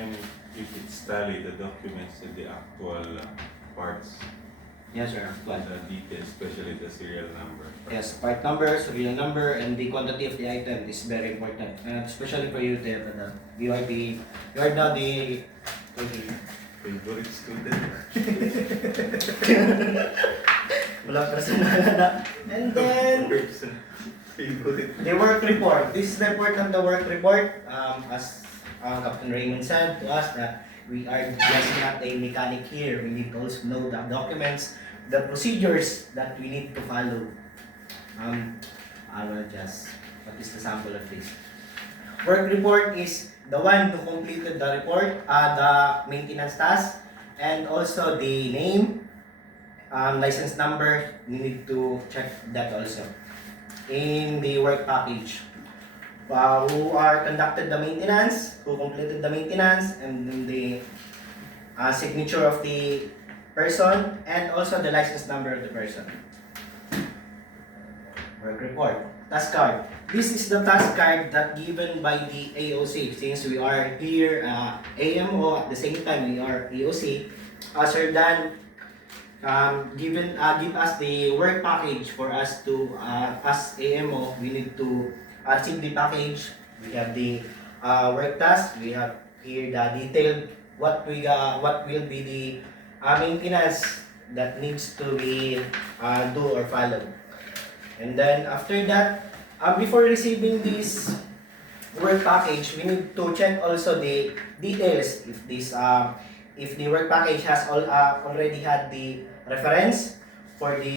And if it's tally, the documents and the actual parts, Yes, sir. Well, the details, especially the serial number. yes, part number, serial number, and the quantity of the item is very important. And especially for you, Ted, you are now the Favorite student. wala personal na. And then, Person. Favorite. the work report. This is the important the work report. As Captain Raymond said to us that we are just not a mechanic here. We need to also know the documents, the procedures that we need to follow. I will just, what is the sample of this? Work report is the one who completed the report, the maintenance task, and also the name, license number. We need to check that also in the work package. Who are conducted the maintenance, who completed the maintenance, and then the signature of the person, and also the license number of the person. Work report. Task card. This is the task card that given by the AOC. Since we are here AMO, at the same time we are AOC, Sir Dan give us the work package for us to, as AMO, we need to receive the package. We have the work task. We have here the detailed what will be the maintenance that needs to be do or follow. And then after that, before receiving this work package, we need to check also the details. If the work package has already had the reference for the